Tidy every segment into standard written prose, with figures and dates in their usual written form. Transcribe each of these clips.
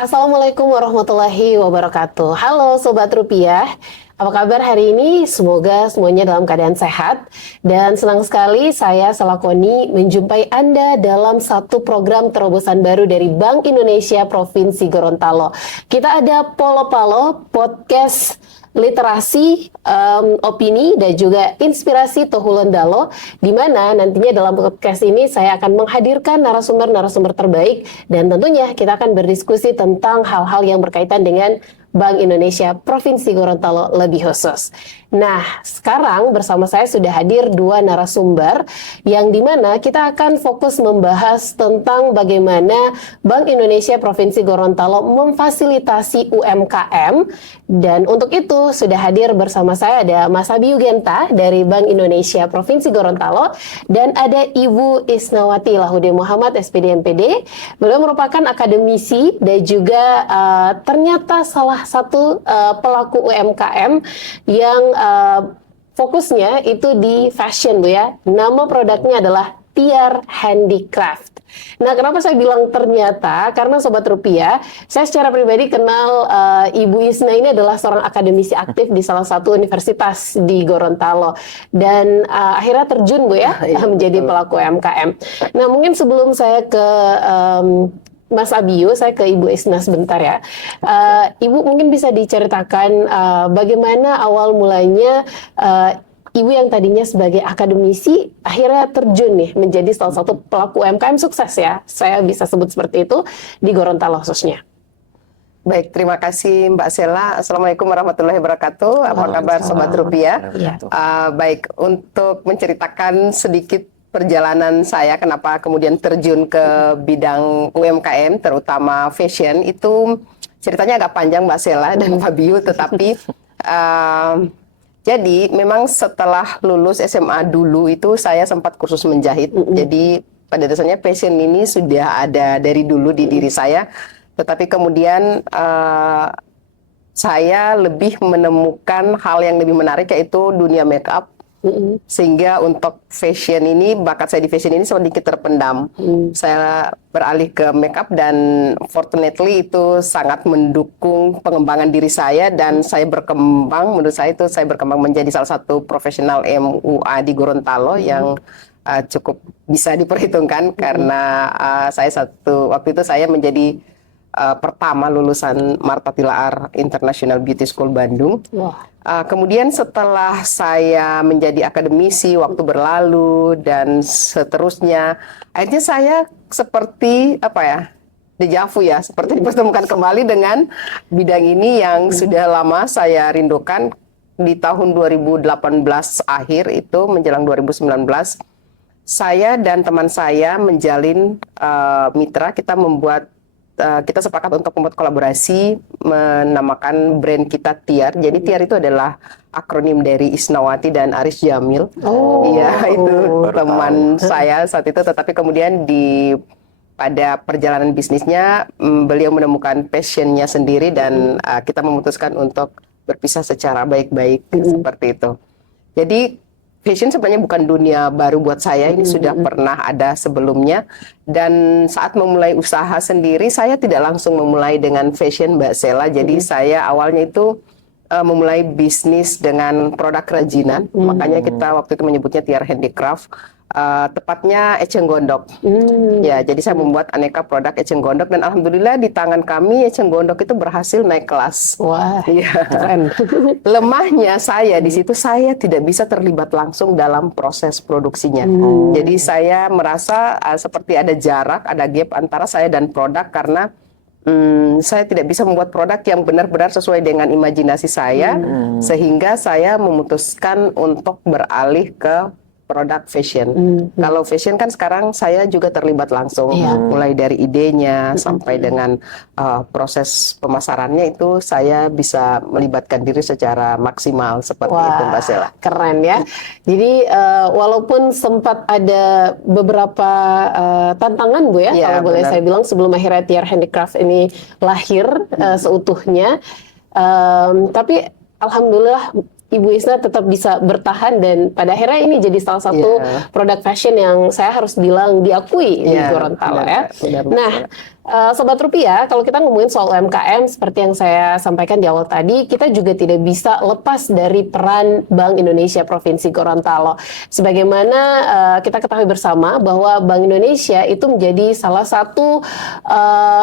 Assalamualaikum warahmatullahi wabarakatuh. Halo Sobat Rupiah, apa kabar hari ini? Semoga semuanya dalam keadaan sehat. Dan senang sekali saya Selakoni menjumpai Anda dalam satu program terobosan baru dari Bank Indonesia Provinsi Gorontalo. Kita ada Polo Palo, podcast literasi, opini, dan juga inspirasi Tohulendalo, di mana nantinya dalam podcast ini saya akan menghadirkan narasumber-narasumber terbaik, dan tentunya kita akan berdiskusi tentang hal-hal yang berkaitan dengan Bank Indonesia Provinsi Gorontalo lebih khusus. Nah, sekarang bersama saya sudah hadir dua narasumber yang dimana kita akan fokus membahas tentang bagaimana Bank Indonesia Provinsi Gorontalo memfasilitasi UMKM. Dan untuk itu sudah hadir bersama saya ada Mas Abiyu Genta dari Bank Indonesia Provinsi Gorontalo dan ada Ibu Isnawati Lahude Muhammad SPD MPD. Beliau merupakan akademisi dan juga ternyata salah satu pelaku UMKM yang fokusnya itu di fashion, Bu ya. Nama produknya adalah Tiar Handicraft. Nah, kenapa saya bilang ternyata? Karena Sobat Rupiah, saya secara pribadi kenal Ibu Isna ini adalah seorang akademisi aktif di salah satu universitas di Gorontalo. Dan akhirnya terjun, Bu ya, menjadi pelaku UMKM. Nah, mungkin sebelum saya ke Mas Abiyu, saya ke Ibu Isna sebentar ya. Ibu mungkin bisa diceritakan bagaimana awal mulanya Ibu yang tadinya sebagai akademisi akhirnya terjun nih menjadi salah satu pelaku UMKM sukses ya. Saya bisa sebut seperti itu di Gorontalo khususnya. Baik, terima kasih Mbak Sela. Assalamualaikum warahmatullahi wabarakatuh. Apa kabar Sobat Rupiah? Ya. Baik, untuk menceritakan sedikit perjalanan saya kenapa kemudian terjun ke bidang UMKM, terutama fashion, itu ceritanya agak panjang Mbak Sela dan Mbak Biu, tetapi jadi memang setelah lulus SMA dulu itu saya sempat kursus menjahit. Jadi pada dasarnya fashion ini sudah ada dari dulu di diri saya, tetapi kemudian saya lebih menemukan hal yang lebih menarik, yaitu dunia makeup. Sehingga untuk fashion ini, bakat saya di fashion ini sedikit terpendam. Saya beralih ke makeup dan fortunately itu sangat mendukung pengembangan diri saya dan saya berkembang, menurut saya itu saya berkembang menjadi salah satu profesional MUA di Gorontalo yang cukup bisa diperhitungkan karena waktu itu saya menjadi pertama lulusan Marta Tilaar International Beauty School Bandung. Kemudian setelah saya menjadi akademisi, waktu berlalu dan seterusnya, akhirnya saya seperti dejavu ya, seperti dipertemukan kembali dengan bidang ini yang sudah lama saya rindukan. Di tahun 2018 akhir itu menjelang 2019, saya dan teman saya menjalin mitra, kita sepakat untuk membuat kolaborasi menamakan brand kita Tiar. Jadi Tiar itu adalah akronim dari Isnawati dan Aris Jamil. Iya, itu teman saya saat itu. Tetapi kemudian pada perjalanan bisnisnya beliau menemukan passionnya sendiri dan kita memutuskan untuk berpisah secara baik-baik seperti itu. Jadi fashion sebenarnya bukan dunia baru buat saya, ini sudah pernah ada sebelumnya. Dan saat memulai usaha sendiri, saya tidak langsung memulai dengan fashion Mbak Sela. Jadi saya awalnya itu memulai bisnis dengan produk kerajinan. Makanya kita waktu itu menyebutnya Tiar Handicraft. Tepatnya eceng gondok. Ya, jadi saya membuat aneka produk eceng gondok dan alhamdulillah di tangan kami eceng gondok itu berhasil naik kelas. Wah, ya. keren. Lemahnya saya di situ, saya tidak bisa terlibat langsung dalam proses produksinya. Jadi saya merasa seperti ada jarak, ada gap antara saya dan produk karena saya tidak bisa membuat produk yang benar-benar sesuai dengan imajinasi saya, sehingga saya memutuskan untuk beralih ke produk fashion. Kalau fashion kan sekarang saya juga terlibat langsung, mulai dari idenya sampai dengan proses pemasarannya itu saya bisa melibatkan diri secara maksimal seperti itu Mbak Sela. Keren ya. Jadi walaupun sempat ada beberapa tantangan Bu ya, kalau boleh saya bilang sebelum akhirnya Tiar Handicraft ini lahir seutuhnya, tapi alhamdulillah Ibu Isna tetap bisa bertahan dan pada akhirnya ini jadi salah satu produk fashion yang saya harus bilang diakui di Gorontalo ya. Nah, Sobat Rupiah, kalau kita ngomongin soal UMKM, seperti yang saya sampaikan di awal tadi, kita juga tidak bisa lepas dari peran Bank Indonesia Provinsi Gorontalo. Sebagaimana kita ketahui bersama bahwa Bank Indonesia itu menjadi salah satu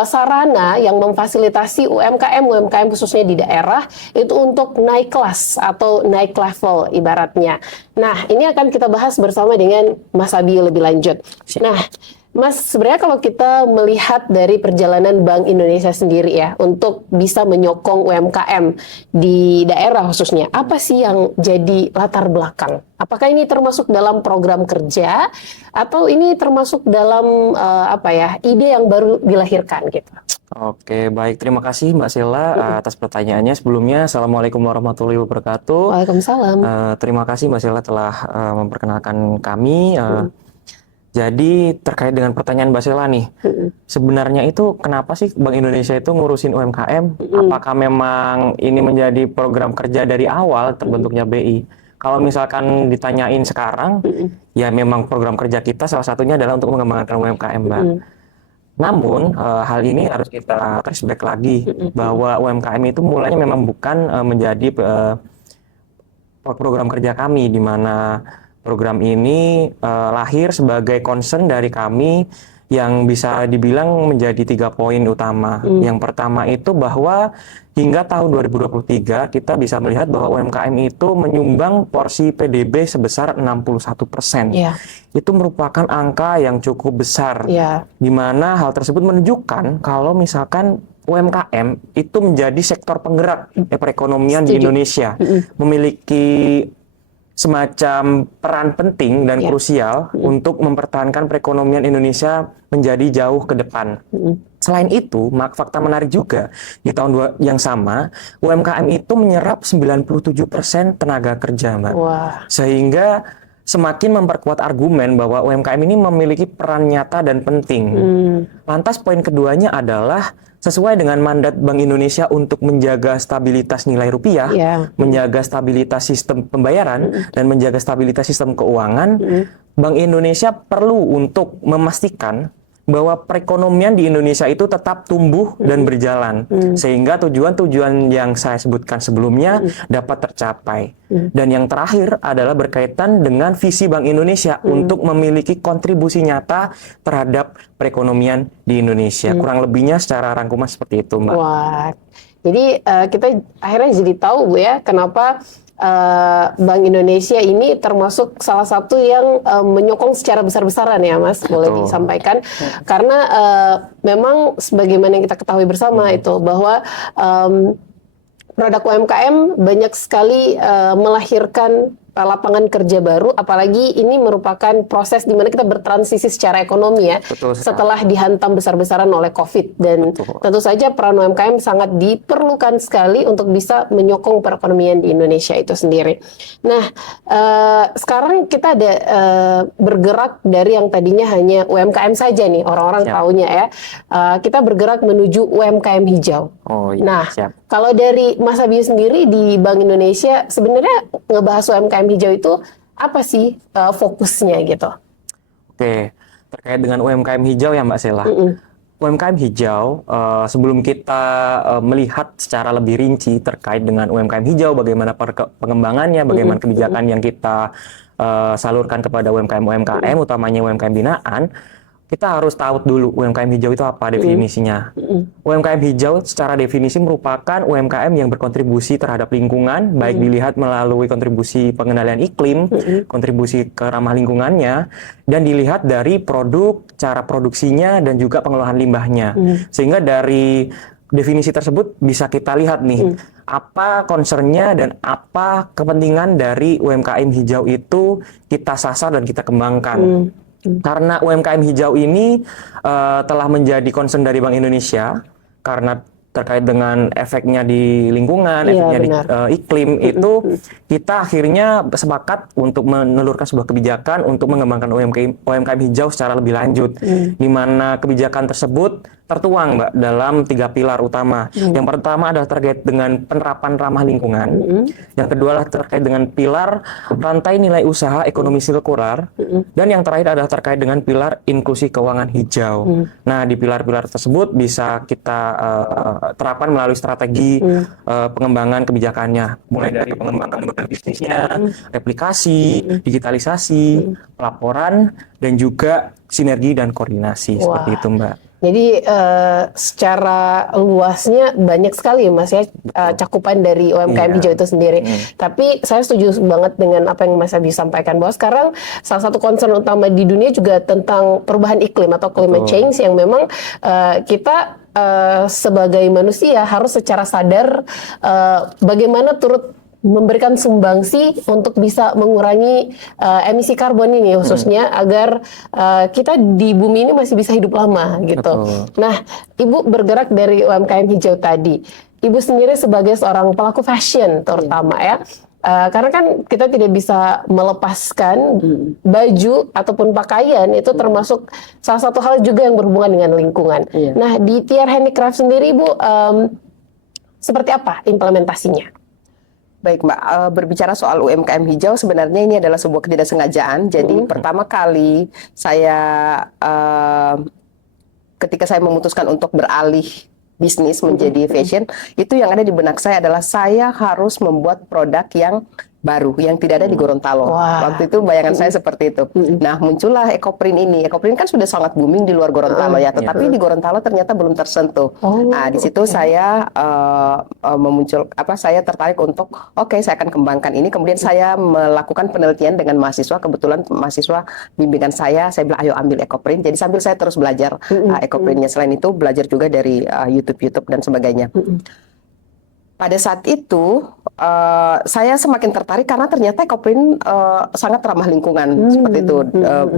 sarana yang memfasilitasi UMKM khususnya di daerah, itu untuk naik kelas atau naik level ibaratnya. Nah, ini akan kita bahas bersama dengan Mas Abi lebih lanjut. Nah, Mas, sebenarnya kalau kita melihat dari perjalanan Bank Indonesia sendiri ya, untuk bisa menyokong UMKM di daerah khususnya, apa sih yang jadi latar belakang? Apakah ini termasuk dalam program kerja, atau ini termasuk dalam ide yang baru dilahirkan gitu? Oke, baik. Terima kasih Mbak Sela atas pertanyaannya. Sebelumnya, Assalamualaikum warahmatullahi wabarakatuh. Waalaikumsalam. Terima kasih Mbak Sela telah memperkenalkan kami. Jadi terkait dengan pertanyaan Mbak Sela nih, sebenarnya itu kenapa sih Bank Indonesia itu ngurusin UMKM? Apakah memang ini menjadi program kerja dari awal terbentuknya BI? Kalau misalkan ditanyain sekarang, ya memang program kerja kita salah satunya adalah untuk mengembangkan UMKM, Mbak. Namun hal ini harus kita flashback lagi bahwa UMKM itu mulanya memang bukan menjadi program kerja kami, di mana program ini lahir sebagai concern dari kami yang bisa dibilang menjadi 3 poin utama. Yang pertama itu bahwa hingga tahun 2023 kita bisa melihat bahwa UMKM itu menyumbang porsi PDB sebesar 61%. Itu merupakan angka yang cukup besar, di mana hal tersebut menunjukkan kalau misalkan UMKM itu menjadi sektor penggerak perekonomian di Indonesia, memiliki semacam peran penting dan krusial untuk mempertahankan perekonomian Indonesia menjadi jauh ke depan. Selain itu, fakta menarik juga, di tahun yang sama, UMKM itu menyerap 97% tenaga kerja, Mbak. Sehingga semakin memperkuat argumen bahwa UMKM ini memiliki peran nyata dan penting. Lantas poin keduanya adalah sesuai dengan mandat Bank Indonesia untuk menjaga stabilitas nilai rupiah, menjaga stabilitas sistem pembayaran, dan menjaga stabilitas sistem keuangan, Bank Indonesia perlu untuk memastikan bahwa perekonomian di Indonesia itu tetap tumbuh dan berjalan, sehingga tujuan-tujuan yang saya sebutkan sebelumnya dapat tercapai. Dan yang terakhir adalah berkaitan dengan visi Bank Indonesia untuk memiliki kontribusi nyata terhadap perekonomian di Indonesia. Kurang lebihnya secara rangkuman seperti itu, Mbak. Wah, jadi kita akhirnya jadi tahu, Bu, ya, kenapa Bank Indonesia ini termasuk salah satu yang menyokong secara besar-besaran ya, Mas, boleh disampaikan. Karena memang sebagaimana yang kita ketahui bersama itu bahwa produk UMKM banyak sekali melahirkan lapangan kerja baru, apalagi ini merupakan proses di mana kita bertransisi secara ekonomi ya, setelah dihantam besar-besaran oleh COVID, dan tentu saja peran UMKM sangat diperlukan sekali untuk bisa menyokong perekonomian di Indonesia itu sendiri. Nah, sekarang kita ada bergerak dari yang tadinya hanya UMKM saja nih, orang-orang taunya ya, kita bergerak menuju UMKM hijau. Nah, kalau dari Mas Abi sendiri di Bank Indonesia, sebenarnya ngebahas UMKM hijau itu apa sih fokusnya gitu? Oke, terkait dengan UMKM hijau ya Mbak Sela. UMKM hijau, sebelum kita melihat secara lebih rinci terkait dengan UMKM hijau, bagaimana pengembangannya, bagaimana kebijakan yang kita salurkan kepada UMKM, utamanya UMKM binaan, kita harus tahu dulu UMKM hijau itu apa definisinya. UMKM hijau secara definisi merupakan UMKM yang berkontribusi terhadap lingkungan, baik dilihat melalui kontribusi pengendalian iklim, kontribusi ke ramah lingkungannya, dan dilihat dari produk, cara produksinya, dan juga pengelolaan limbahnya. Sehingga dari definisi tersebut bisa kita lihat nih, apa concernnya dan apa kepentingan dari UMKM hijau itu kita sasar dan kita kembangkan. Karena UMKM hijau ini telah menjadi concern dari Bank Indonesia, karena terkait dengan efeknya di lingkungan, efeknya di iklim, itu kita akhirnya sepakat untuk menelurkan sebuah kebijakan untuk mengembangkan UMKM hijau secara lebih lanjut, di mana kebijakan tersebut tertuang Mbak dalam 3 pilar utama. Yang pertama adalah terkait dengan penerapan ramah lingkungan. Yang kedua adalah terkait dengan pilar rantai nilai usaha ekonomi sirkular. Dan yang terakhir adalah terkait dengan pilar inklusi keuangan hijau. Nah, di pilar-pilar tersebut bisa kita terapkan melalui strategi pengembangan kebijakannya, mulai dari pengembangan model bisnisnya, replikasi, digitalisasi, pelaporan, dan juga sinergi dan koordinasi. Seperti itu Mbak. Jadi secara luasnya banyak sekali ya Mas ya cakupan dari UMKM hijau itu sendiri. Tapi saya setuju banget dengan apa yang Mas Adi sampaikan, bahwa sekarang salah satu concern utama di dunia juga tentang perubahan iklim atau climate change, yang memang kita sebagai manusia harus secara sadar bagaimana turut memberikan sumbangsi untuk bisa mengurangi emisi karbon ini, khususnya agar kita di bumi ini masih bisa hidup lama gitu. Betul. Nah, Ibu bergerak dari UMKM hijau tadi. Ibu sendiri sebagai seorang pelaku fashion terutama ya. Karena kan kita tidak bisa melepaskan baju ataupun pakaian, itu termasuk salah satu hal juga yang berhubungan dengan lingkungan. Nah, di Tiar Handicraft sendiri Ibu seperti apa implementasinya? Baik Mbak, berbicara soal UMKM hijau, sebenarnya ini adalah sebuah ketidaksengajaan. Jadi pertama kali saya ketika saya memutuskan untuk beralih bisnis menjadi fashion, itu yang ada di benak saya adalah saya harus membuat produk yang baru, yang tidak ada di Gorontalo. Waktu itu bayangan saya seperti itu. Nah, muncullah Ekoprint ini. Ekoprint kan sudah sangat booming di luar Gorontalo ya, tetapi di Gorontalo ternyata belum tersentuh. Nah, di situ saya saya tertarik untuk saya akan kembangkan ini. Kemudian saya melakukan penelitian dengan mahasiswa. Kebetulan mahasiswa bimbingan saya bilang ayo ambil Ekoprint. Jadi sambil saya terus belajar Ekoprintnya. Selain itu belajar juga dari YouTube dan sebagainya. Pada saat itu saya semakin tertarik karena ternyata Ekoprint sangat ramah lingkungan seperti itu,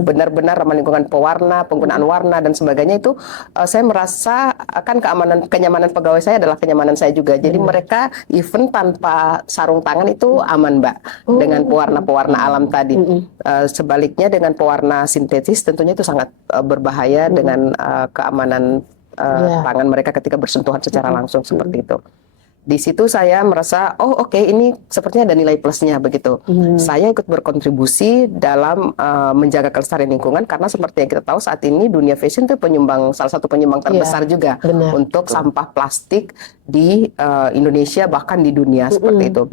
benar-benar ramah lingkungan, pewarna, penggunaan warna dan sebagainya itu saya merasa kan kenyamanan pegawai saya adalah kenyamanan saya juga. Jadi mereka even tanpa sarung tangan itu aman Mbak dengan pewarna-pewarna alam tadi. Sebaliknya dengan pewarna sintetis tentunya itu sangat berbahaya dengan keamanan tangan mereka ketika bersentuhan secara langsung seperti itu. Di situ saya merasa, ini sepertinya ada nilai plusnya begitu. Saya ikut berkontribusi dalam menjaga kelestarian lingkungan, karena seperti yang kita tahu saat ini dunia fashion itu salah satu penyumbang terbesar juga untuk sampah plastik di Indonesia bahkan di dunia seperti itu.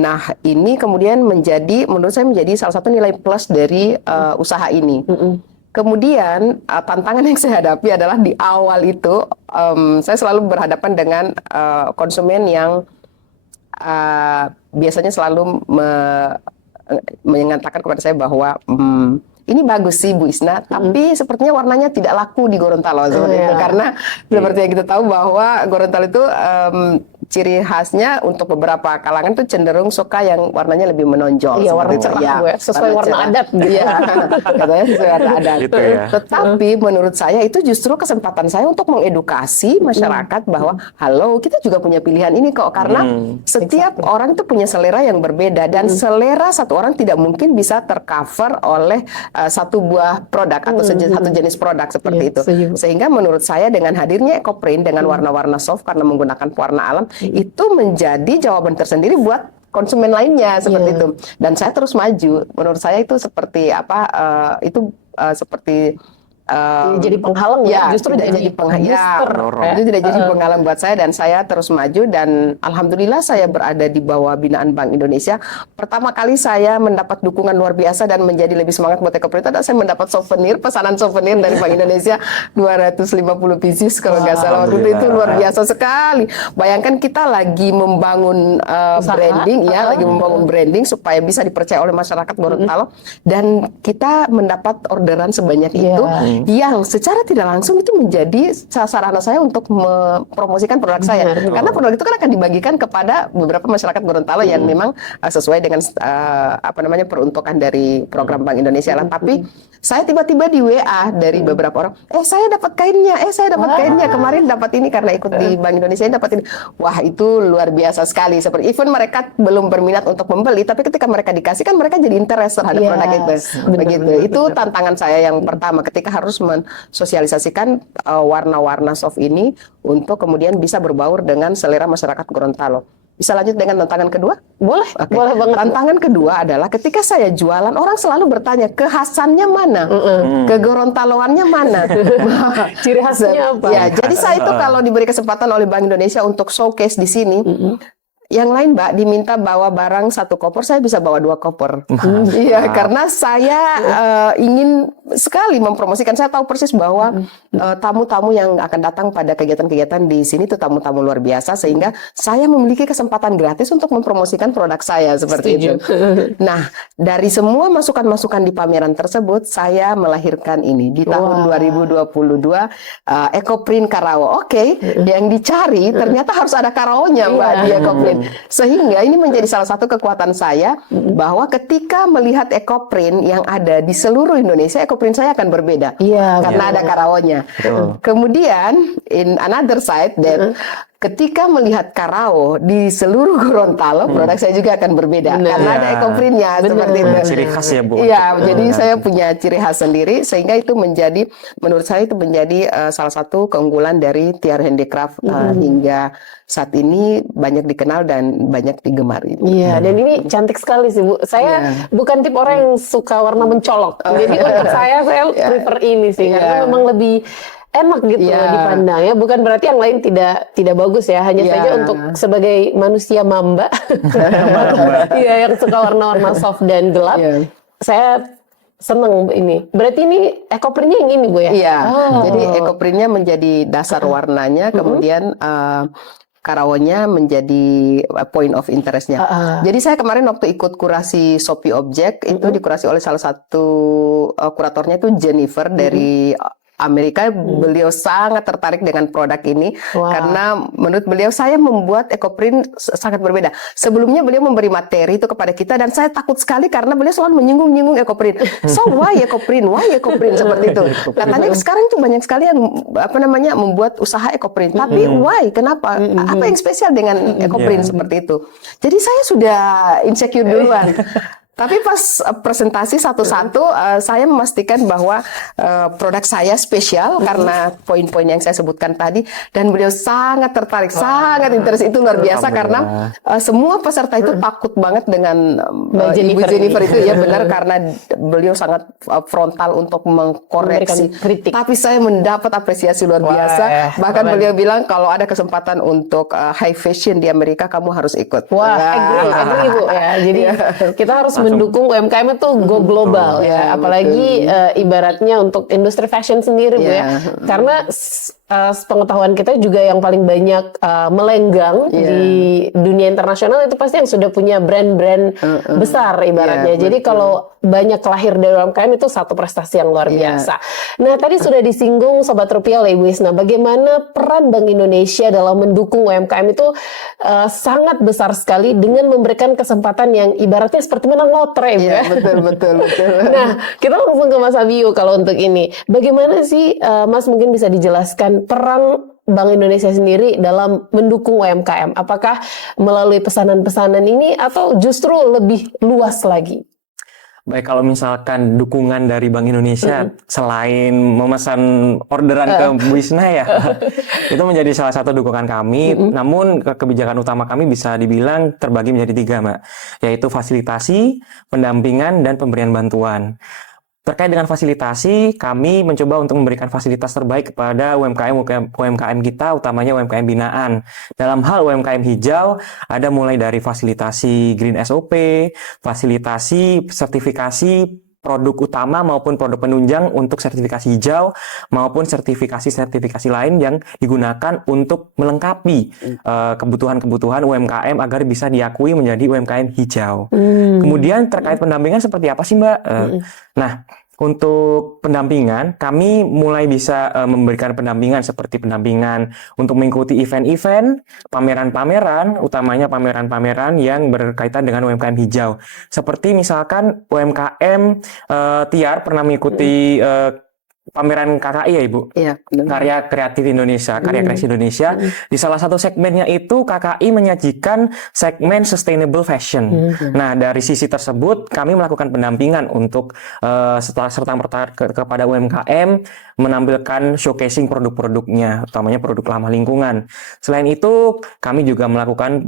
Nah, ini kemudian menurut saya menjadi salah satu nilai plus dari usaha ini. Kemudian tantangan yang saya hadapi adalah di awal itu saya selalu berhadapan dengan konsumen yang biasanya selalu mengatakan kepada saya bahwa ini bagus sih Bu Isna, tapi sepertinya warnanya tidak laku di Gorontalo seperti itu, karena seperti yang kita tahu bahwa Gorontalo itu ciri khasnya untuk beberapa kalangan tuh cenderung suka yang warnanya lebih menonjol. Iya, warna cerah, sesuai warna adat. Iya, katanya sesuai warna adat. Gitu ya. Tetapi menurut saya itu justru kesempatan saya untuk mengedukasi masyarakat bahwa halo, kita juga punya pilihan ini kok, karena setiap orang itu punya selera yang berbeda, dan selera satu orang tidak mungkin bisa tercover oleh satu buah produk atau satu jenis produk seperti itu. Sehingga menurut saya dengan hadirnya Ekoprint dengan warna-warna soft karena menggunakan pewarna alam, itu menjadi jawaban tersendiri buat konsumen lainnya seperti itu. Dan saya terus maju. Menurut saya itu seperti seperti jadi penghalang justru tidak jadi penghalang. Itu tidak jadi penghalang buat saya, dan saya terus maju, dan alhamdulillah saya berada di bawah binaan Bank Indonesia. Pertama kali saya mendapat dukungan luar biasa dan menjadi lebih semangat buat Ekoprint adalah saya mendapat pesanan souvenir dari Bank Indonesia 250 pieces kalau nggak salah. Waktu itu luar biasa sekali. Bayangkan kita lagi membangun branding supaya bisa dipercaya oleh masyarakat Gorontalo, dan kita mendapat orderan sebanyak itu. Yang secara tidak langsung itu menjadi sarana saya untuk mempromosikan produk saya. Karena produk itu kan akan dibagikan kepada beberapa masyarakat Gorontalo yang memang sesuai dengan peruntukan dari program Bank Indonesia lah. Tapi saya tiba-tiba di WA dari beberapa orang, saya dapat kainnya, saya dapat kainnya, kemarin dapat ini karena ikut di Bank Indonesia dapat ini. Wah, itu luar biasa sekali. Seperti even mereka belum berminat untuk membeli, tapi ketika mereka dikasih kan mereka jadi interest terhadap produk itu. Begitu. Itu tantangan saya yang pertama ketika harus mensosialisasikan warna-warna soft ini untuk kemudian bisa berbaur dengan selera masyarakat Gorontalo. Bisa lanjut dengan tantangan kedua? Boleh, boleh banget. Tantangan kedua adalah ketika saya jualan, orang selalu bertanya, kekhasannya mana? Kegorontaloannya mana? Ciri khasnya apa? Ya, jadi saya itu kalau diberi kesempatan oleh Bank Indonesia untuk showcase di sini, yang lain Mbak diminta bawa barang 1 koper, saya bisa bawa 2 koper. Iya, karena saya ingin sekali mempromosikan. Saya tahu persis bahwa tamu-tamu yang akan datang pada kegiatan-kegiatan di sini itu tamu-tamu luar biasa, sehingga saya memiliki kesempatan gratis untuk mempromosikan produk saya seperti itu. Nah, dari semua masukan-masukan di pameran tersebut, saya melahirkan ini di tahun 2022 Ecoprint Karawa. Oke, yang dicari ternyata harus ada karaonya Mbak di Ecoprint. Sehingga ini menjadi salah satu kekuatan saya bahwa ketika melihat Ecoprint yang ada di seluruh Indonesia, Ecoprint saya akan berbeda karena ada karaonya. Kemudian in another side that ketika melihat karao di seluruh Gorontalo, produk saya juga akan berbeda karena ada Ecoprintnya seperti itu. Ciri khas ya Bu. Iya, jadi saya punya ciri khas sendiri, sehingga itu menjadi, menurut saya itu menjadi salah satu keunggulan dari Tiar Handicraft hingga saat ini banyak dikenal dan banyak digemari. Iya, dan ini cantik sekali sih Bu. Saya bukan tipe orang yang suka warna mencolok. Jadi untuk saya prefer ini sih karena memang lebih enak gitu dipandang ya. Bukan berarti yang lain tidak bagus ya. Hanya saja untuk sebagai manusia mamba, yang suka warna-warna soft dan gelap, saya seneng ini. Berarti ini Ecoprintnya yang ini Bu ya? Iya. Jadi Ecoprintnya menjadi dasar warnanya, kemudian karaonya menjadi point of interestnya. Jadi saya kemarin waktu ikut kurasi Shopee Object itu dikurasi oleh salah satu kuratornya itu Jennifer dari Amerika. Beliau sangat tertarik dengan produk ini karena menurut beliau saya membuat Ecoprint sangat berbeda. Sebelumnya beliau memberi materi itu kepada kita dan saya takut sekali karena beliau selalu menyinggung Ecoprint. So why Ecoprint? Why Ecoprint seperti itu? Katanya sekarang itu banyak sekali yang membuat usaha Ecoprint. Tapi why? Kenapa? Apa yang spesial dengan Ecoprint seperti itu? Jadi saya sudah insecure duluan. Tapi pas presentasi satu-satu, saya memastikan bahwa produk saya spesial karena poin-poin yang saya sebutkan tadi, dan beliau sangat tertarik, sangat interest. Itu luar biasa karena semua peserta itu takut banget dengan Ibu Jennifer itu, ya benar, karena beliau sangat frontal untuk mengkoreksi. Tapi saya mendapat apresiasi luar biasa. Bahkan beliau bilang kalau ada kesempatan untuk high fashion di Amerika, kamu harus ikut. Agree Bu ya. Jadi kita harus mendukung UMKM itu go global ya, apalagi ibaratnya untuk industri fashion sendiri Bu ya, karena pengetahuan kita juga yang paling banyak melenggang di dunia internasional itu pasti yang sudah punya brand-brand besar ibaratnya. Jadi kalau banyak lahir dari UMKM itu satu prestasi yang luar biasa. Nah, tadi sudah disinggung Sobat Rupiah oleh Ibu Isna, bagaimana peran Bank Indonesia dalam mendukung UMKM itu sangat besar sekali dengan memberikan kesempatan yang ibaratnya seperti menang lotre ya. Betul. Nah, kita langsung ke Mas Abiyu kalau untuk ini. Bagaimana sih Mas mungkin bisa dijelaskan peran Bank Indonesia sendiri dalam mendukung UMKM? Apakah melalui pesanan-pesanan ini atau justru lebih luas lagi? Baik, kalau misalkan dukungan dari Bank Indonesia selain memesan orderan ke Bu Isna ya, itu menjadi salah satu dukungan kami. Namun kebijakan utama kami bisa dibilang terbagi menjadi 3, Mbak, yaitu fasilitasi, pendampingan, dan pemberian bantuan. Terkait dengan fasilitasi, kami mencoba untuk memberikan fasilitas terbaik kepada UMKM kita, utamanya UMKM binaan. Dalam hal UMKM hijau, ada mulai dari fasilitasi Green SOP, fasilitasi sertifikasi produk utama maupun produk penunjang untuk sertifikasi hijau, maupun sertifikasi lain yang digunakan untuk melengkapi kebutuhan-kebutuhan UMKM agar bisa diakui menjadi UMKM hijau. Kemudian terkait pendampingan seperti apa sih Mbak? Nah, Untuk pendampingan, kami mulai bisa memberikan pendampingan seperti pendampingan untuk mengikuti event-event, pameran-pameran, utamanya pameran-pameran yang berkaitan dengan UMKM hijau. Seperti misalkan UMKM Tiar pernah mengikuti pameran KKI ya Ibu? Iya, benar. Karya Kreatif Indonesia, Karya Kreasi Indonesia. Di salah satu segmennya itu KKI menyajikan segmen Sustainable Fashion. Nah, dari sisi tersebut kami melakukan pendampingan untuk serta-merta kepada UMKM menampilkan showcasing produk-produknya, utamanya produk ramah lingkungan. Selain itu, kami juga melakukan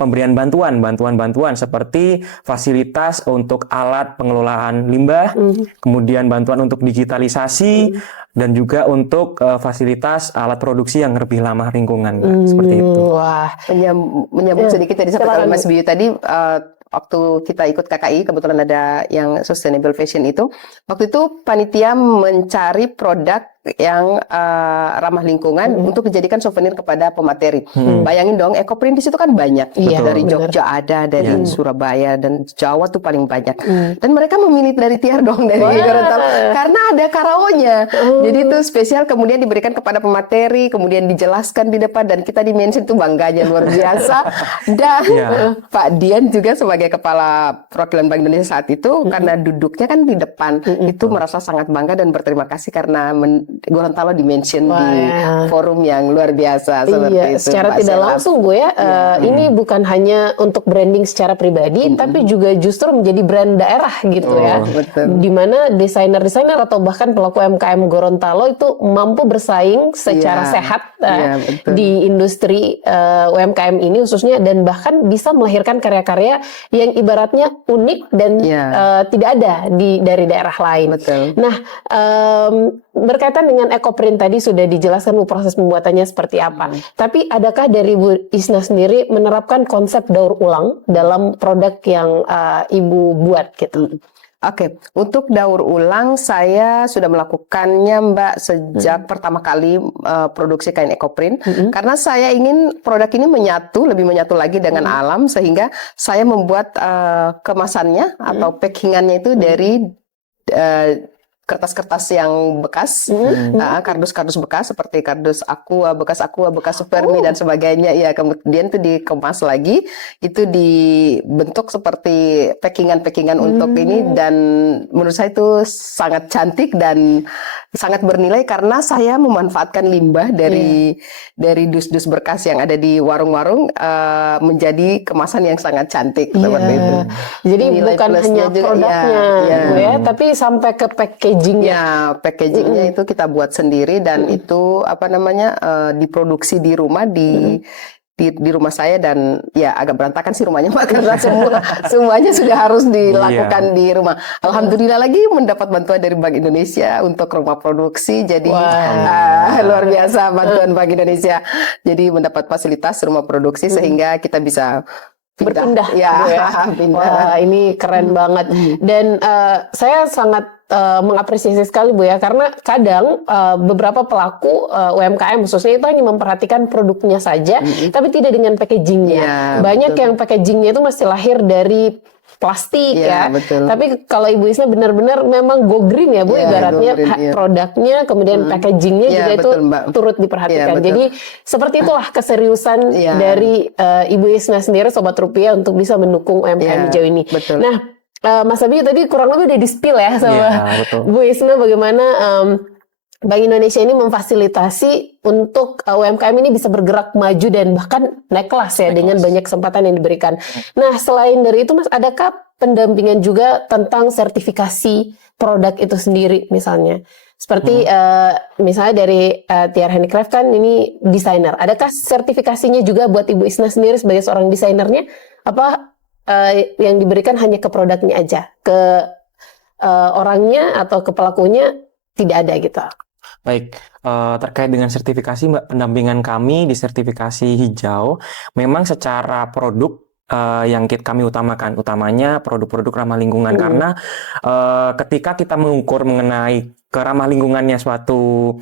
pemberian bantuan seperti fasilitas untuk alat pengelolaan limbah, kemudian bantuan untuk digitalisasi, dan juga untuk fasilitas alat produksi yang lebih ramah lingkungan, Mbak. Seperti itu. Wah, Menyambung sedikit tadi disampaikan oleh silakan, Mas Biyu tadi, waktu kita ikut KKI, kebetulan ada yang Sustainable Fashion itu, waktu itu panitia mencari produk yang ramah lingkungan untuk dijadikan souvenir kepada pemateri. Bayangin dong, ekoprint di situ kan banyak. Iya, Dari bener. Jogja ada, dari Surabaya dan Jawa tuh paling banyak. Dan mereka memilih dari Tiar dong, dari Gorontalo, karena ada karaonya. Jadi itu spesial, kemudian diberikan kepada pemateri, kemudian dijelaskan di depan, dan kita di-mention tuh bangganya luar biasa. Dan Pak Dian juga sebagai kepala perwakilan Bank Indonesia saat itu, karena duduknya kan di depan, itu merasa sangat bangga dan berterima kasih karena Gorontalo di-mention di forum yang luar biasa seperti iya, itu. secara Pak tidak Selap. langsung Bu ya, ini bukan hanya untuk branding secara pribadi, tapi juga justru menjadi brand daerah gitu ya. Betul. Di mana desainer-desainer atau bahkan pelaku UMKM Gorontalo itu mampu bersaing secara Iya. sehat Iya, betul. di industri UMKM ini khususnya, dan bahkan bisa melahirkan karya-karya yang ibaratnya unik dan tidak ada dari daerah lain. Betul. Nah, berkaitan dengan ekoprint tadi sudah dijelaskan Bu, proses pembuatannya seperti apa. Tapi adakah dari Bu Isna sendiri menerapkan konsep daur ulang dalam produk yang Ibu buat gitu? Oke, untuk daur ulang saya sudah melakukannya Mbak sejak pertama kali produksi kain ekoprint, karena saya ingin produk ini lebih menyatu lagi dengan alam, sehingga saya membuat kemasannya atau packingannya itu dari kertas-kertas yang bekas, kardus-kardus bekas seperti kardus aqua, bekas supermi dan sebagainya. Ya, kemudian itu dikemas lagi, itu dibentuk seperti packingan-packingan untuk ini, dan menurut saya itu sangat cantik dan sangat bernilai karena saya memanfaatkan limbah dari dus-dus bekas yang ada di warung-warung menjadi kemasan yang sangat cantik seperti itu. Jadi Nilai bukan plusnya hanya juga, produknya Bu ya, tapi sampai ke packagingnya. Ya, packagingnya itu kita buat sendiri, dan itu diproduksi di rumah di rumah saya, dan ya agak berantakan sih rumahnya Mbak, karena semuanya sudah harus dilakukan di rumah. Alhamdulillah lagi mendapat bantuan dari Bank Indonesia untuk rumah produksi, jadi luar biasa bantuan Bank Indonesia. Jadi mendapat fasilitas rumah produksi sehingga kita bisa berpindah. pindah. Wah, ini keren banget. Dan saya sangat mengapresiasi sekali Bu ya, karena kadang beberapa pelaku UMKM khususnya itu hanya memperhatikan produknya saja, tapi tidak dengan packagingnya. Banyak yang packagingnya itu masih lahir dari plastik ya. Betul. Tapi kalau Ibu Isna benar-benar memang go green ya Bu, ibaratnya go green, produknya kemudian packagingnya juga itu betul, Mbak. turut diperhatikan. Betul. Jadi seperti itulah keseriusan dari Ibu Isna sendiri Sobat Rupiah untuk bisa mendukung UMKM hijau ini. Betul. Nah, Mas Abiy tadi kurang lebih udah di-spill ya sama Bu Isna bagaimana Bank Indonesia ini memfasilitasi untuk UMKM ini bisa bergerak maju dan bahkan naik kelas ya dengan banyak kesempatan yang diberikan. Nah, selain dari itu Mas, adakah pendampingan juga tentang sertifikasi produk itu sendiri misalnya? Seperti misalnya dari Tiar Handicraft kan ini desainer. Adakah sertifikasinya juga buat Ibu Isna sendiri sebagai seorang desainernya? Apa yang diberikan hanya ke produknya aja, ke orangnya atau ke pelakunya tidak ada gitu? Baik, terkait dengan sertifikasi Mbak, pendampingan kami di sertifikasi hijau, memang secara produk yang kami utamakan, utamanya produk-produk ramah lingkungan. Karena ketika kita mengukur mengenai keramah lingkungannya suatu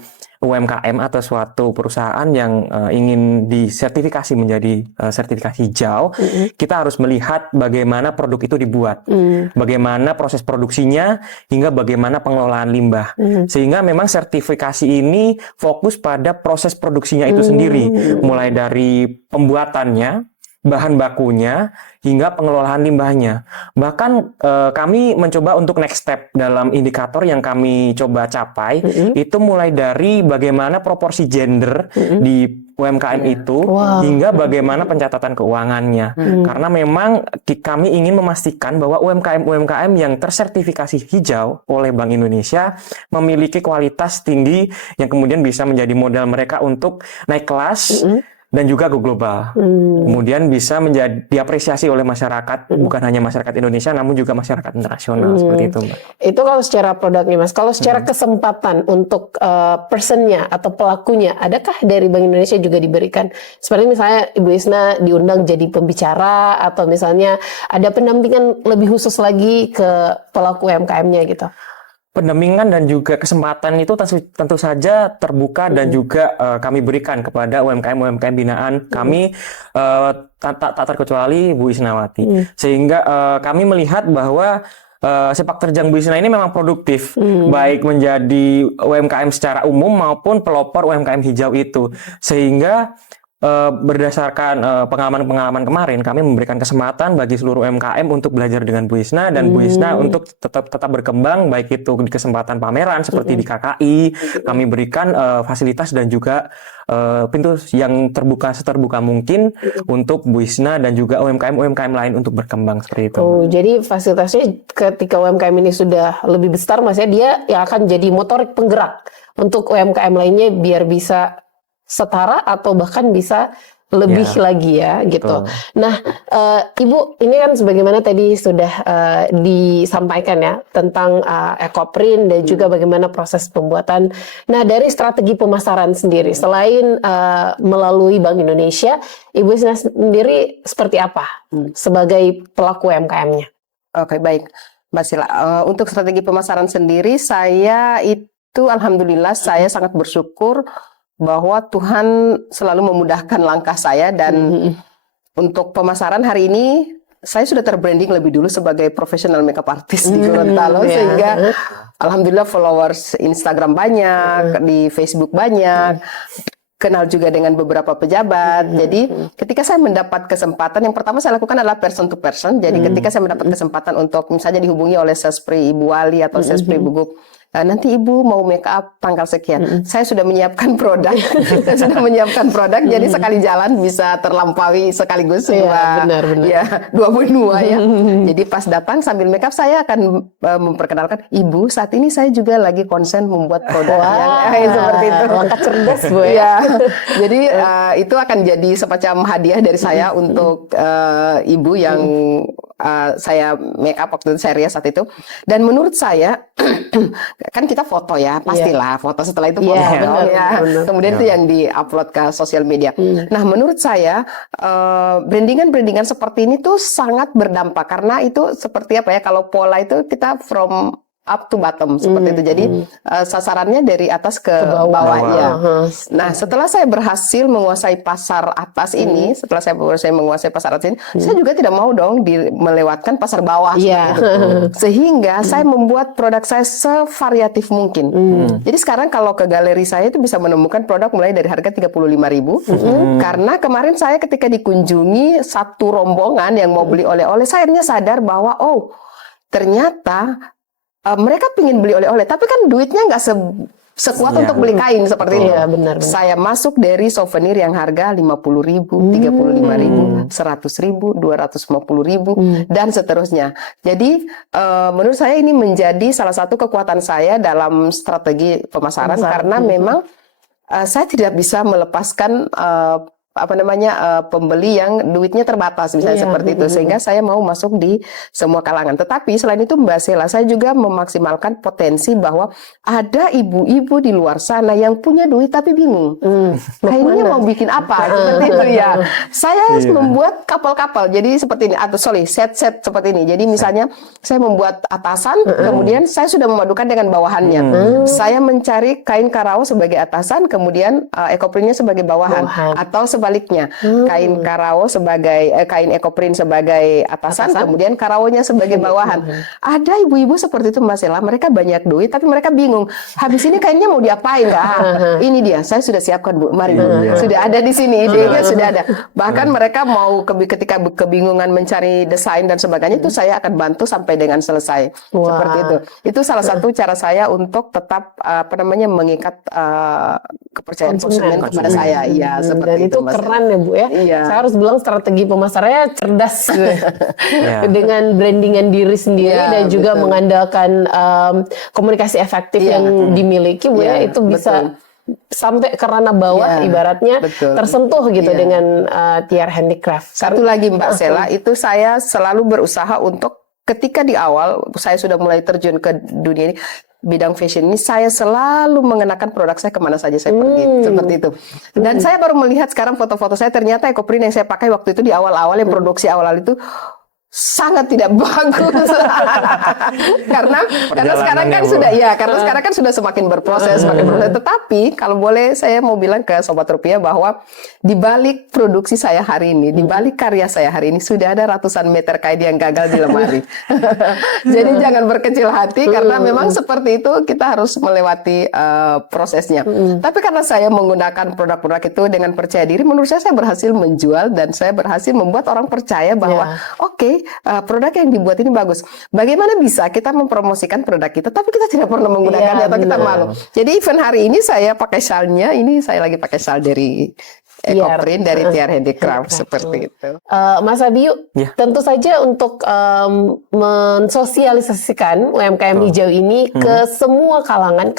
UMKM atau suatu perusahaan yang ingin disertifikasi menjadi sertifikasi hijau, kita harus melihat bagaimana produk itu dibuat, bagaimana proses produksinya, hingga bagaimana pengelolaan limbah. Sehingga memang sertifikasi ini fokus pada proses produksinya itu sendiri, mulai dari pembuatannya, bahan bakunya, hingga pengelolaan limbahnya. Bahkan kami mencoba untuk next step dalam indikator yang kami coba capai, itu mulai dari bagaimana proporsi gender di UMKM itu, hingga bagaimana pencatatan keuangannya. Karena memang kami ingin memastikan bahwa UMKM-UMKM yang tersertifikasi hijau oleh Bank Indonesia memiliki kualitas tinggi yang kemudian bisa menjadi modal mereka untuk naik kelas dan juga go global. Kemudian bisa menjadi diapresiasi oleh masyarakat, bukan hanya masyarakat Indonesia, namun juga masyarakat internasional, seperti itu, Mbak. Itu kalau secara produknya, Mas. Kalau secara kesempatan untuk personnya atau pelakunya, adakah dari Bank Indonesia juga diberikan? Seperti misalnya Ibu Isna diundang jadi pembicara, atau misalnya ada pendampingan lebih khusus lagi ke pelaku UMKM-nya gitu? Pendampingan dan juga kesempatan itu tentu saja terbuka dan juga kami berikan kepada UMKM-UMKM binaan kami, tak terkecuali Bu Isnawati. Sehingga kami melihat bahwa sepak terjang Bu Isna ini memang produktif, baik menjadi UMKM secara umum maupun pelopor UMKM hijau itu. Sehingga berdasarkan pengalaman-pengalaman kemarin, kami memberikan kesempatan bagi seluruh UMKM untuk belajar dengan Bu Isna, dan Bu Isna untuk tetap berkembang, baik itu di kesempatan pameran seperti di KKI, kami berikan fasilitas dan juga pintu yang seterbuka mungkin untuk Bu Isna dan juga UMKM lain untuk berkembang, seperti itu. Oh, jadi fasilitasnya ketika UMKM ini sudah lebih besar, maksudnya dia yang akan jadi motorik penggerak untuk UMKM lainnya biar bisa setara atau bahkan bisa lebih lagi ya gitu. Betul. Nah, Ibu, ini kan sebagaimana tadi sudah disampaikan ya tentang Ekoprint dan juga bagaimana proses pembuatan. Nah, dari strategi pemasaran sendiri, selain melalui Bank Indonesia, Ibu Isna sendiri seperti apa sebagai pelaku UMKM-nya? Oke, baik, Mbak Sila. Untuk strategi pemasaran sendiri, saya itu alhamdulillah saya sangat bersyukur bahwa Tuhan selalu memudahkan langkah saya, dan untuk pemasaran hari ini saya sudah terbranding lebih dulu sebagai profesional makeup artist di Gorontalo, sehingga alhamdulillah followers Instagram banyak, di Facebook banyak, kenal juga dengan beberapa pejabat. Jadi ketika saya mendapat kesempatan, yang pertama saya lakukan adalah person to person. Jadi ketika saya mendapat kesempatan untuk misalnya dihubungi oleh Sespri Ibu Wali atau Sespri Bu Gup, nanti Ibu mau make up tanggal sekian, saya sudah menyiapkan produk, jadi sekali jalan bisa terlampaui sekaligus benar. Ya, dua benua ya. Jadi pas datang sambil make up saya akan memperkenalkan, Ibu saat ini saya juga lagi konsen membuat produk yang seperti itu. Langkah cerdas, Bu ya. Ya, jadi itu akan jadi semacam hadiah dari saya untuk Ibu yang saya make up waktu itu, saya rias saat itu. Dan menurut saya kan kita foto ya, pastilah foto, setelah itu foto benar. Kemudian itu yang di-upload ke sosial media. Nah, menurut saya brandingan seperti ini tuh sangat berdampak, karena itu seperti apa ya, kalau pola itu kita from up to bottom seperti itu. Jadi sasarannya dari atas ke bawah ya. Nah, setelah saya berhasil menguasai pasar atas ini, setelah saya berhasil menguasai pasar atas ini, saya juga tidak mau dong melewatkan pasar bawah. Sehingga saya membuat produk saya sevariatif mungkin. Jadi sekarang kalau ke galeri saya itu bisa menemukan produk mulai dari harga 35.000. Karena kemarin saya ketika dikunjungi satu rombongan yang mau beli oleh-oleh, saya akhirnya sadar bahwa ternyata mereka pingin beli oleh-oleh, tapi kan duitnya nggak sekuat untuk beli kain seperti itu. Benar. Saya masuk dari souvenir yang harga 50.000, 35.000, 100.000, 250.000, dan seterusnya. Jadi menurut saya ini menjadi salah satu kekuatan saya dalam strategi pemasaran, karena memang saya tidak bisa melepaskan pembeli yang duitnya terbatas misalnya seperti itu, sehingga saya mau masuk di semua kalangan. Tetapi selain itu Mbak Sela, saya juga memaksimalkan potensi bahwa ada ibu-ibu di luar sana yang punya duit tapi bingung. Kainnya mau bikin apa seperti itu ya. Saya membuat kapal-kapal. Jadi seperti ini atau set-set seperti ini. Jadi misalnya saya membuat atasan, kemudian saya sudah memadukan dengan bawahannya. Saya mencari kain karao sebagai atasan, kemudian ekoprintnya sebagai bawahan. Atau sebaliknya, kain karao sebagai kain ekoprint sebagai atasan, kemudian karaonya sebagai bawahan. Ada ibu-ibu seperti itu Mbak Sela, mereka banyak duit tapi mereka bingung. Habis ini kainnya mau diapain? Ini dia, saya sudah siapkan Bu. Mari Bu. Sudah ada di sini idenya sudah ada. Bahkan mereka mau ketika kebingungan mencari desain dan sebagainya, itu saya akan bantu sampai dengan selesai. Seperti itu. Itu salah satu cara saya untuk tetap mengikat kepercayaan konsumen kepada saya. Iya, seperti itu keren ya Bu ya. Saya harus bilang strategi pemasarannya cerdas dengan brandingan diri sendiri dan juga mengandalkan komunikasi efektif yang dimiliki Bu ya, itu bisa sampai ke ranah bawah ibaratnya tersentuh gitu dengan TR Handicraft. Satu lagi Mbak Sela, itu saya selalu berusaha untuk ketika di awal saya sudah mulai terjun ke dunia ini, bidang fashion ini, saya selalu mengenakan produk saya kemana saja saya pergi, seperti itu. Dan saya baru melihat sekarang foto-foto saya, ternyata ekoprint yang saya pakai waktu itu di awal-awal, yang produksi awal itu sangat tidak bagus. karena sekarang kan sudah sekarang kan sudah semakin berproses. Tetapi kalau boleh saya mau bilang ke Sobat Rupiah bahwa di balik produksi saya hari ini, di balik karya saya hari ini, sudah ada ratusan meter kain yang gagal di lemari. Jadi jangan berkecil hati, karena memang seperti itu, kita harus melewati prosesnya. Tapi karena saya menggunakan produk-produk itu dengan percaya diri, menurut saya berhasil menjual dan saya berhasil membuat orang percaya bahwa produk yang dibuat ini bagus. Bagaimana bisa kita mempromosikan produk kita tapi kita tidak pernah menggunakannya atau kita malu. Jadi event hari ini saya pakai shalnya, ini saya lagi pakai shal dari ekoprint dari TR Handicraft seperti itu. Mas Abi, tentu saja untuk mensosialisasikan UMKM hijau ini ke semua kalangan.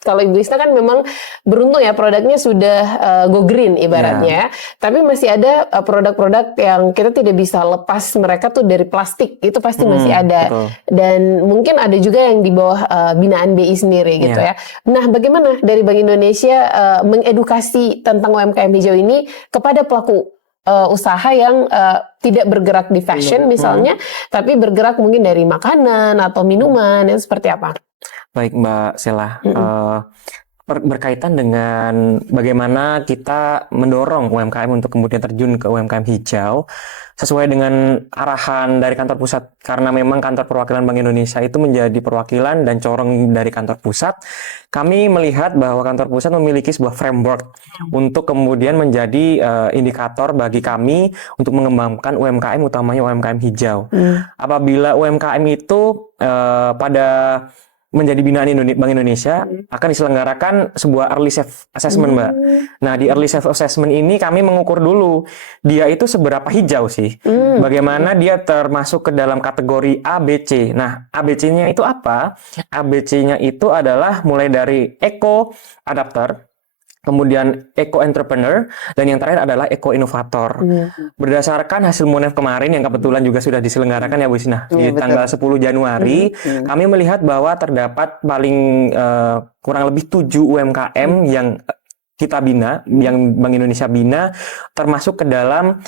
Kalau Ibu Isna kan memang beruntung ya, produknya sudah go green ibaratnya. Tapi masih ada produk-produk yang kita tidak bisa lepas mereka tuh dari plastik. Itu pasti masih ada. Betul. Dan mungkin ada juga yang di bawah binaan BI sendiri gitu ya. Nah, bagaimana dari Bank Indonesia mengedukasi tentang UMKM hijau ini kepada pelaku usaha yang tidak bergerak di fashion misalnya, tapi bergerak mungkin dari makanan atau minuman, yang seperti apa? Baik Mbak Sela, berkaitan dengan bagaimana kita mendorong UMKM untuk kemudian terjun ke UMKM hijau sesuai dengan arahan dari kantor pusat, karena memang kantor perwakilan Bank Indonesia itu menjadi perwakilan dan corong dari kantor pusat. Kami melihat bahwa kantor pusat memiliki sebuah framework untuk kemudian menjadi indikator bagi kami untuk mengembangkan UMKM, utamanya UMKM hijau. Apabila UMKM itu pada menjadi binaan Bank Indonesia, akan diselenggarakan sebuah early safe assessment, Mbak. Nah, di early safe assessment ini kami mengukur dulu dia itu seberapa hijau sih, bagaimana dia termasuk ke dalam kategori A, B, C. Nah, ABC-nya itu apa? ABC-nya itu adalah mulai dari eco adapter, kemudian eco-entrepreneur, dan yang terakhir adalah eco-inovator. Berdasarkan hasil Monef kemarin yang kebetulan juga sudah diselenggarakan ya Bu Isna, di tanggal 10 Januari, kami melihat bahwa terdapat paling kurang lebih 7 UMKM yang kita bina, yang Bank Indonesia bina, termasuk ke dalam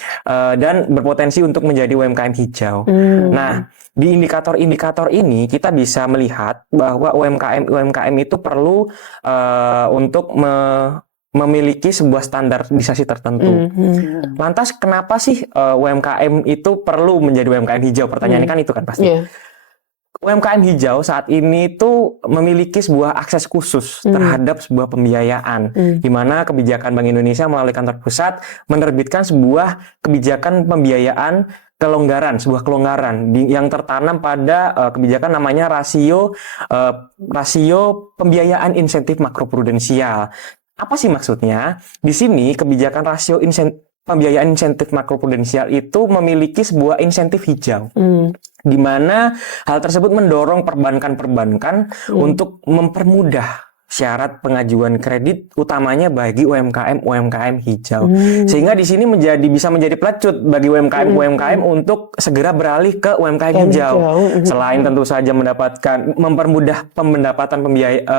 dan berpotensi untuk menjadi UMKM hijau. Nah, di indikator-indikator ini kita bisa melihat bahwa UMKM itu perlu untuk memiliki sebuah standarisasi tertentu. Lantas kenapa sih UMKM itu perlu menjadi UMKM hijau? Pertanyaannya kan itu kan pasti. UMKM hijau saat ini tuh memiliki sebuah akses khusus terhadap sebuah pembiayaan, di mana kebijakan Bank Indonesia melalui kantor pusat menerbitkan sebuah kebijakan pembiayaan sebuah kelonggaran yang tertanam pada kebijakan namanya rasio pembiayaan insentif makroprudensial. Apa sih maksudnya? Di sini kebijakan rasio pembiayaan insentif makroprudensial itu memiliki sebuah insentif hijau, di mana hal tersebut mendorong perbankan-perbankan untuk mempermudah syarat pengajuan kredit utamanya bagi UMKM hijau. Sehingga di sini bisa menjadi pelecut bagi UMKM untuk segera beralih ke UMKM hijau. Selain tentu saja mempermudah pendapatan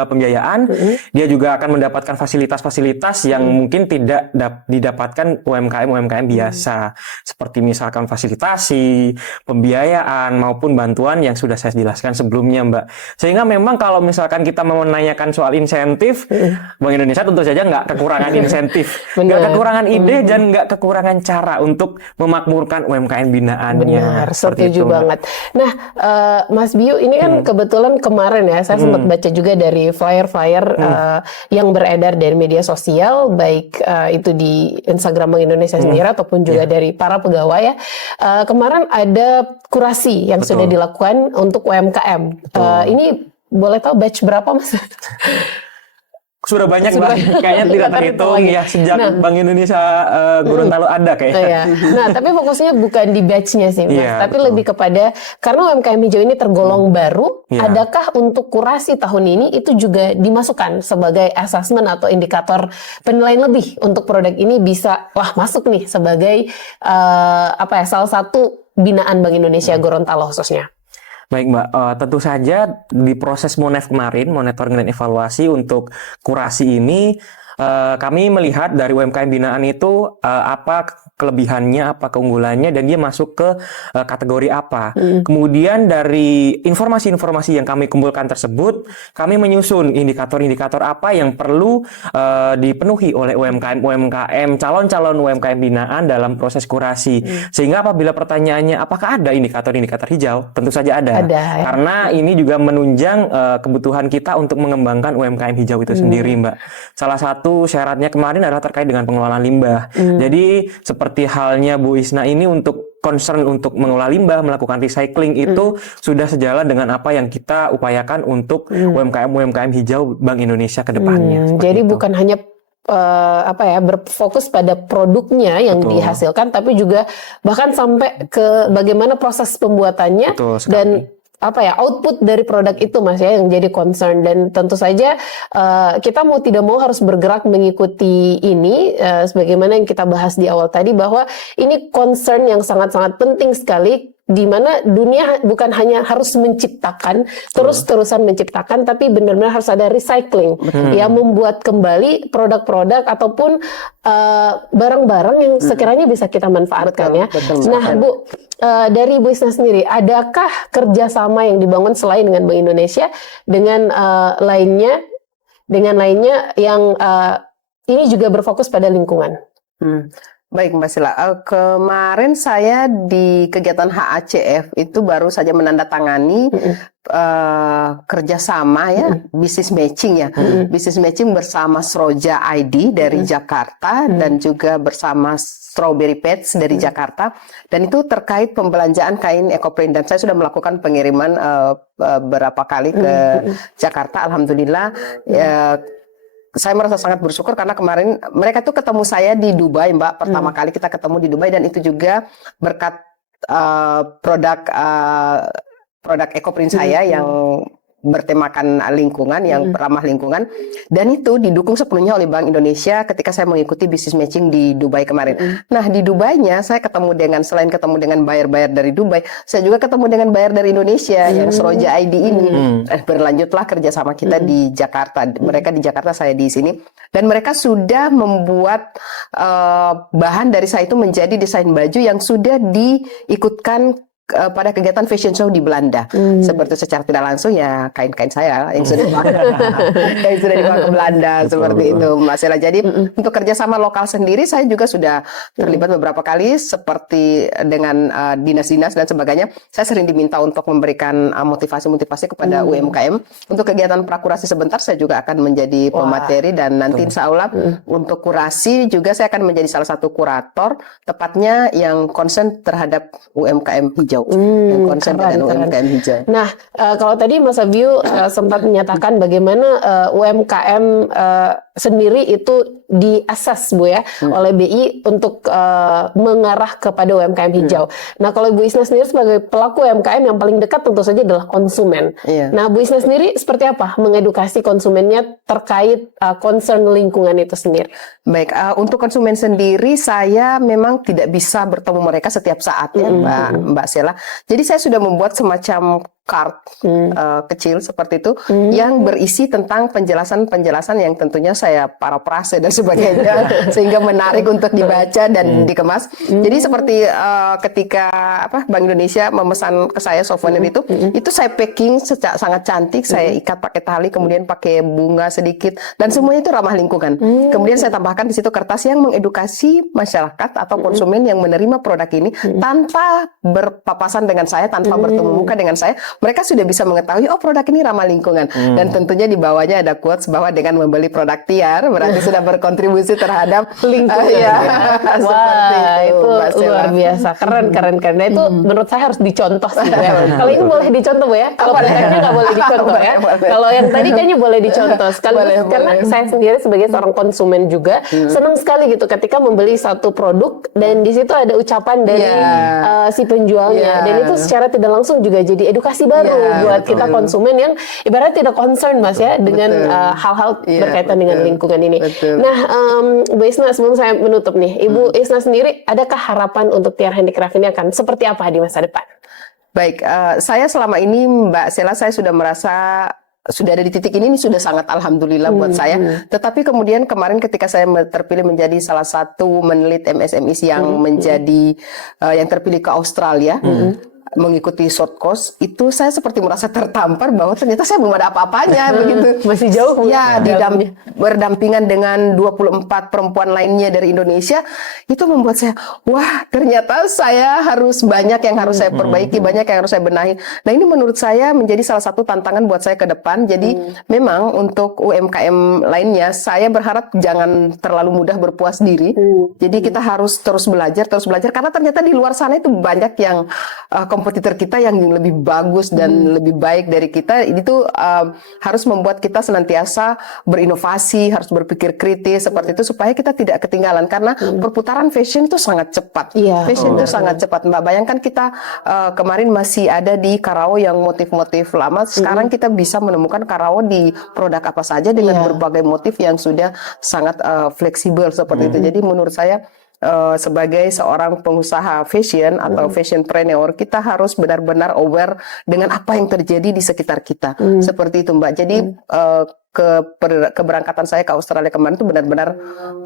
pembiayaan, dia juga akan mendapatkan fasilitas-fasilitas yang mungkin tidak didapatkan UMKM biasa, seperti misalkan fasilitasi, pembiayaan maupun bantuan yang sudah saya jelaskan sebelumnya, Mbak. Sehingga memang kalau misalkan kita mau menanyakan soal insentif, Bank Indonesia tentu saja nggak kekurangan insentif, nggak kekurangan ide dan nggak kekurangan cara untuk memakmurkan UMKM binaannya. Benar, setuju banget. Nah, Mas Bio, ini kan kebetulan kemarin ya, saya sempat baca juga dari flyer-flyer yang beredar dari media sosial, baik itu di Instagram Bank Indonesia sendiri ataupun juga dari para pegawai ya. Kemarin ada kurasi yang sudah dilakukan untuk UMKM. Ini boleh tahu batch berapa, Mas? Sudah banyak, Mbak. Kayaknya tidak terhitung ya sejak Bank Indonesia Gorontalo ada kayaknya. Nah, tapi fokusnya bukan di batch-nya sih, Mas, tapi lebih kepada karena UMKM hijau ini tergolong baru, adakah untuk kurasi tahun ini itu juga dimasukkan sebagai assessment atau indikator penilaian lebih untuk produk ini bisa masuk nih sebagai salah satu binaan Bank Indonesia Gorontalo khususnya? Baik, Mbak, tentu saja di proses Monef kemarin, monitoring dan evaluasi untuk kurasi ini, kami melihat dari UMKM binaan itu apa kelebihannya, apa keunggulannya, dan dia masuk ke kategori apa. Kemudian dari informasi-informasi yang kami kumpulkan tersebut, kami menyusun indikator-indikator apa yang perlu dipenuhi oleh UMKM, calon-calon UMKM binaan dalam proses kurasi. Sehingga apabila pertanyaannya apakah ada indikator-indikator hijau, tentu saja ada. Karena ini juga menunjang kebutuhan kita untuk mengembangkan UMKM hijau itu sendiri, Mbak. Salah satu syaratnya kemarin adalah terkait dengan pengelolaan limbah. Jadi seperti halnya Bu Isna ini untuk concern untuk mengelola limbah, melakukan recycling itu sudah sejalan dengan apa yang kita upayakan untuk UMKM hijau Bank Indonesia ke depannya. Jadi bukan hanya berfokus pada produknya yang dihasilkan, tapi juga bahkan sampai ke bagaimana proses pembuatannya dan output dari produk itu, Mas, ya, yang jadi concern. Dan tentu saja kita mau tidak mau harus bergerak mengikuti ini, sebagaimana yang kita bahas di awal tadi, bahwa ini concern yang sangat-sangat penting sekali, di mana dunia bukan hanya harus menciptakan, terus-terusan menciptakan, tapi benar-benar harus ada recycling, yang membuat kembali produk-produk ataupun barang-barang yang sekiranya bisa kita manfaatkan. Nah, Bu, dari Bu Isna sendiri, adakah kerjasama yang dibangun selain dengan Bank Indonesia dengan lainnya yang ini juga berfokus pada lingkungan? Baik, Mbak Sila. Kemarin saya di kegiatan HACF itu baru saja menandatangani kerjasama business matching business matching bersama Sroja ID dari Jakarta dan juga bersama Strawberry Pets dari Jakarta, dan itu terkait pembelanjaan kain ekoprint, dan saya sudah melakukan pengiriman beberapa kali ke Jakarta. Alhamdulillah. Saya merasa sangat bersyukur karena kemarin mereka tuh ketemu saya di Dubai, Mbak. Pertama kali kita ketemu di Dubai, dan itu juga berkat produk ekoprint saya yang bertemakan lingkungan, yang ramah lingkungan, dan itu didukung sepenuhnya oleh Bank Indonesia ketika saya mengikuti business matching di Dubai kemarin. Nah, di Dubainya saya selain ketemu dengan buyer-buyer dari Dubai, saya juga ketemu dengan buyer dari Indonesia yang Sroja ID ini. Berlanjutlah kerjasama kita di Jakarta. Mereka di Jakarta, saya di sini, dan mereka sudah membuat bahan dari saya itu menjadi desain baju yang sudah diikutkan pada kegiatan fashion show di Belanda. Seperti secara tidak langsung ya kain-kain saya yang sudah dibawa ke Belanda. Seperti itu, Mbak Sela. Jadi untuk kerjasama lokal sendiri saya juga sudah terlibat beberapa kali, seperti dengan dinas-dinas dan sebagainya. Saya sering diminta untuk memberikan motivasi-motivasi kepada UMKM. Untuk kegiatan prakurasi sebentar saya juga akan menjadi pemateri, dan nanti insya Allah untuk kurasi juga saya akan menjadi salah satu kurator, tepatnya yang concern terhadap UMKM hijau. Konsen dengan UMKM hijau. Nah, kalau tadi Mas Abio sempat menyatakan bagaimana UMKM sendiri itu diasas Bu ya oleh BI untuk mengarah kepada UMKM hijau. Nah kalau Bu Isna sendiri sebagai pelaku UMKM yang paling dekat tentu saja adalah konsumen. Nah Bu Isna sendiri seperti apa mengedukasi konsumennya terkait concern lingkungan itu sendiri? Baik, untuk konsumen sendiri saya memang tidak bisa bertemu mereka setiap saat ya Mbak Sela. Jadi saya sudah membuat semacam card kecil seperti itu yang berisi tentang penjelasan-penjelasan yang tentunya saya parafrase dan sebagainya sehingga menarik untuk dibaca dan dikemas. Jadi seperti ketika Bank Indonesia memesan ke saya souvenir itu saya packing sangat cantik, saya ikat pakai tali, kemudian pakai bunga sedikit dan semuanya itu ramah lingkungan. Kemudian saya tambahkan di situ kertas yang mengedukasi masyarakat atau konsumen yang menerima produk ini tanpa berpapasan dengan saya, tanpa bertemu muka dengan saya. Mereka sudah bisa mengetahui, oh produk ini ramah lingkungan. Dan tentunya di bawahnya ada quotes bahwa dengan membeli produk Tiar, berarti sudah berkontribusi terhadap lingkungan. Wah, itu luar biasa. Keren. Nah itu menurut saya harus dicontoh sih ya. Kalau ini boleh dicontoh Bu ya. Kalau produknya nggak boleh dicontoh ya. Kalau yang tadi kayaknya boleh dicontoh. Karena saya sendiri sebagai seorang konsumen juga, senang sekali gitu ketika membeli satu produk, dan di situ ada ucapan dari si penjualnya. Dan itu secara tidak langsung juga jadi edukasi baru buat kita konsumen yang ibaratnya tidak concern Mas ya dengan hal-hal berkaitan dengan lingkungan ini. Nah, Bu Isna, sebelum saya menutup nih, Ibu Isna sendiri adakah harapan untuk Tiar Handicraft ini akan seperti apa di masa depan? Baik, saya selama ini Mbak Sela, saya sudah merasa sudah ada di titik ini sudah sangat alhamdulillah buat saya. Tetapi kemudian kemarin ketika saya terpilih menjadi salah satu menelit MSMIs yang menjadi yang terpilih ke Australia, mengikuti short course, itu saya seperti merasa tertampar bahwa ternyata saya belum ada apa-apanya begitu. Masih jauh ya, berdampingan dengan 24 perempuan lainnya dari Indonesia, itu membuat saya, wah ternyata saya harus banyak yang harus saya perbaiki, banyak yang harus saya benahi. Nah ini menurut saya menjadi salah satu tantangan buat saya ke depan. Jadi memang untuk UMKM lainnya, saya berharap jangan terlalu mudah berpuas diri. Jadi kita harus terus belajar, karena ternyata di luar sana itu banyak yang kompetitor kita yang lebih bagus dan lebih baik dari kita. Itu harus membuat kita senantiasa berinovasi, harus berpikir kritis seperti itu supaya kita tidak ketinggalan, karena perputaran fashion itu sangat cepat. Fashion itu sangat cepat, Mbak. Bayangkan kita kemarin masih ada di karao yang motif-motif lama, sekarang kita bisa menemukan karao di produk apa saja dengan berbagai motif yang sudah sangat fleksibel seperti itu. Jadi menurut saya sebagai seorang pengusaha fashion atau fashionpreneur, kita harus benar-benar aware dengan apa yang terjadi di sekitar kita. Seperti itu Mbak. Jadi keberangkatan saya ke Australia kemarin itu benar-benar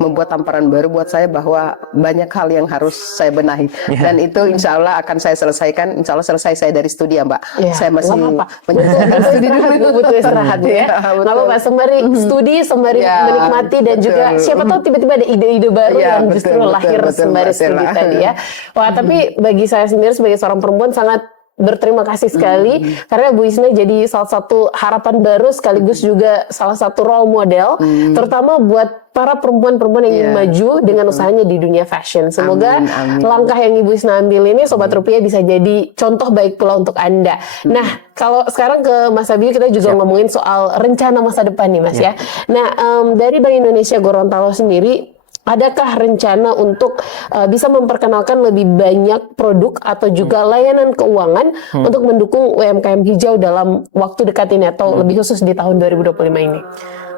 membuat tamparan baru buat saya bahwa banyak hal yang harus saya benahi. Dan itu insya Allah akan saya selesaikan. Insya Allah selesai saya dari studi ya Mbak. Saya masih menyelesaikan studi dulu. Butuh istirahat ya. Nggak apa-apa, sembari studi, sembari menikmati, dan juga siapa tahu tiba-tiba ada ide-ide baru yang justru lahir sembari studi tadi ya. Wah, tapi bagi saya sendiri sebagai seorang perempuan sangat berterima kasih sekali karena Bu Isna jadi salah satu harapan baru sekaligus juga salah satu role model terutama buat para perempuan-perempuan yang ingin maju dengan usahanya di dunia fashion. Semoga langkah yang Ibu Isna ambil ini Sobat Rupiah bisa jadi contoh baik pula untuk Anda. Nah, kalau sekarang ke Mas Abiy, kita juga ngomongin soal rencana masa depan nih Mas ya. Nah, dari Bank Indonesia Gorontalo sendiri, adakah rencana untuk bisa memperkenalkan lebih banyak produk atau juga layanan keuangan untuk mendukung UMKM hijau dalam waktu dekat ini atau lebih khusus di tahun 2025 ini?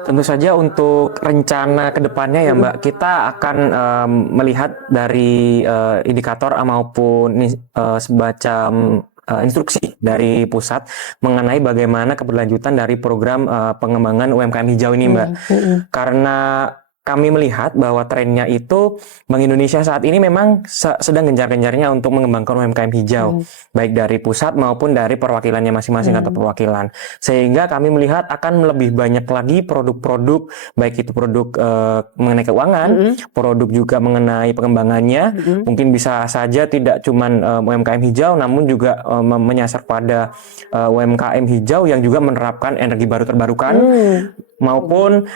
Tentu saja untuk rencana kedepannya ya Mbak, kita akan melihat dari indikator maupun semacam instruksi dari pusat mengenai bagaimana keberlanjutan dari program pengembangan UMKM hijau ini Mbak. Karena kami melihat bahwa trennya itu Bank Indonesia saat ini memang sedang gencar-gencarnya untuk mengembangkan UMKM hijau, baik dari pusat maupun dari perwakilannya masing-masing atau perwakilan. Sehingga kami melihat akan lebih banyak lagi produk-produk, baik itu produk mengenai keuangan, produk juga mengenai pengembangannya. Mungkin bisa saja tidak cuman UMKM hijau, namun juga menyasar pada UMKM hijau yang juga menerapkan energi baru terbarukan. maupun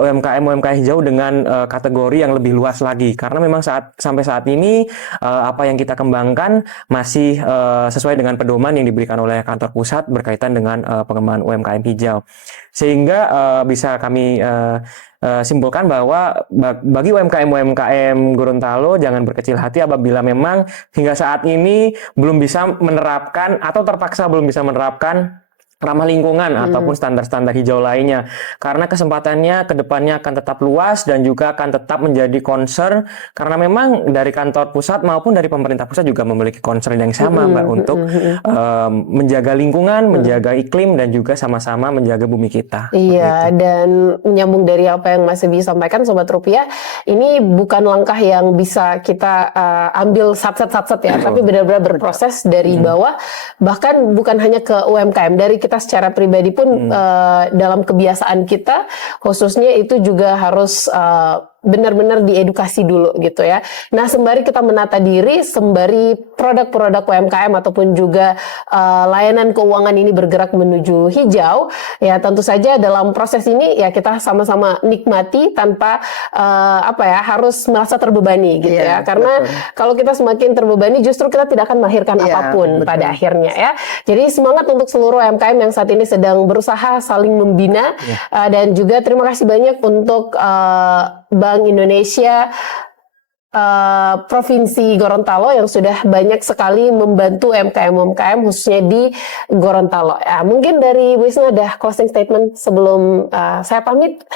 UMKM hijau dengan kategori yang lebih luas lagi, karena memang sampai saat ini apa yang kita kembangkan masih sesuai dengan pedoman yang diberikan oleh kantor pusat berkaitan dengan pengembangan UMKM hijau, sehingga bisa kami simpulkan bahwa bagi UMKM Gorontalo jangan berkecil hati apabila memang hingga saat ini belum bisa menerapkan atau terpaksa belum bisa menerapkan ramah lingkungan ataupun standar-standar hijau lainnya, karena kesempatannya ke depannya akan tetap luas dan juga akan tetap menjadi concern, karena memang dari kantor pusat maupun dari pemerintah pusat juga memiliki concern yang sama Mbak untuk menjaga lingkungan, menjaga iklim dan juga sama-sama menjaga bumi kita. Iya, dan menyambung dari apa yang Mas Ebi sampaikan, Sobat Rupiah, ini bukan langkah yang bisa kita ambil sat-sat ya, tapi benar-benar berproses dari bawah, bahkan bukan hanya ke UMKM, dari kita secara pribadi pun dalam kebiasaan kita khususnya itu juga harus benar-benar diedukasi dulu gitu ya. Nah, sembari kita menata diri, sembari produk-produk UMKM ataupun juga layanan keuangan ini bergerak menuju hijau, ya tentu saja dalam proses ini ya kita sama-sama nikmati tanpa harus merasa terbebani gitu ya. Karena kalau kita semakin terbebani justru kita tidak akan melahirkan apapun pada akhirnya ya. Jadi semangat untuk seluruh UMKM yang saat ini sedang berusaha saling membina dan juga terima kasih banyak untuk Bank Indonesia Provinsi Gorontalo yang sudah banyak sekali membantu UMKM khususnya di Gorontalo. Ya, mungkin dari Bu Isna ada closing statement sebelum saya pamit.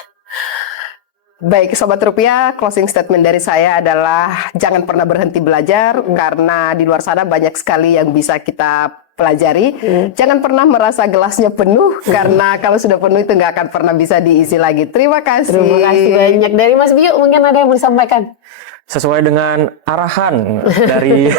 Baik, Sobat Rupiah, closing statement dari saya adalah jangan pernah berhenti belajar, karena di luar sana banyak sekali yang bisa kita pelajari. Jangan pernah merasa gelasnya penuh, karena kalau sudah penuh itu nggak akan pernah bisa diisi lagi. Terima kasih. Terima kasih banyak. Dari Mas Bio mungkin ada yang mau disampaikan? Sesuai dengan arahan dari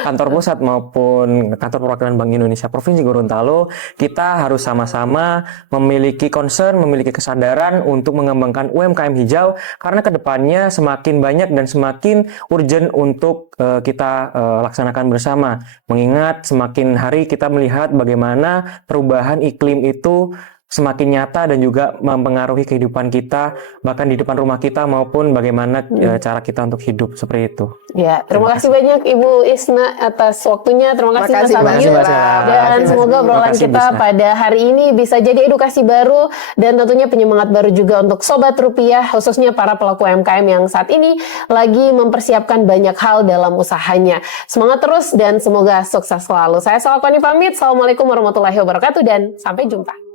kantor pusat maupun kantor perwakilan Bank Indonesia Provinsi Gorontalo, kita harus sama-sama memiliki concern, memiliki kesadaran untuk mengembangkan UMKM hijau, karena kedepannya semakin banyak dan semakin urgent untuk kita laksanakan bersama. Mengingat semakin hari kita melihat bagaimana perubahan iklim itu semakin nyata dan juga mempengaruhi kehidupan kita, bahkan di depan rumah kita maupun bagaimana cara kita untuk hidup seperti itu. Ya, terima kasih banyak Ibu Isna atas waktunya. Terima kasih Mas Abiyu. Dan semoga obrolan kita pada hari ini bisa jadi edukasi baru dan tentunya penyemangat baru juga untuk Sobat Rupiah, khususnya para pelaku UMKM yang saat ini lagi mempersiapkan banyak hal dalam usahanya. Semangat terus dan semoga sukses selalu. Saya Salakoni pamit. Assalamualaikum warahmatullahi wabarakatuh dan sampai jumpa.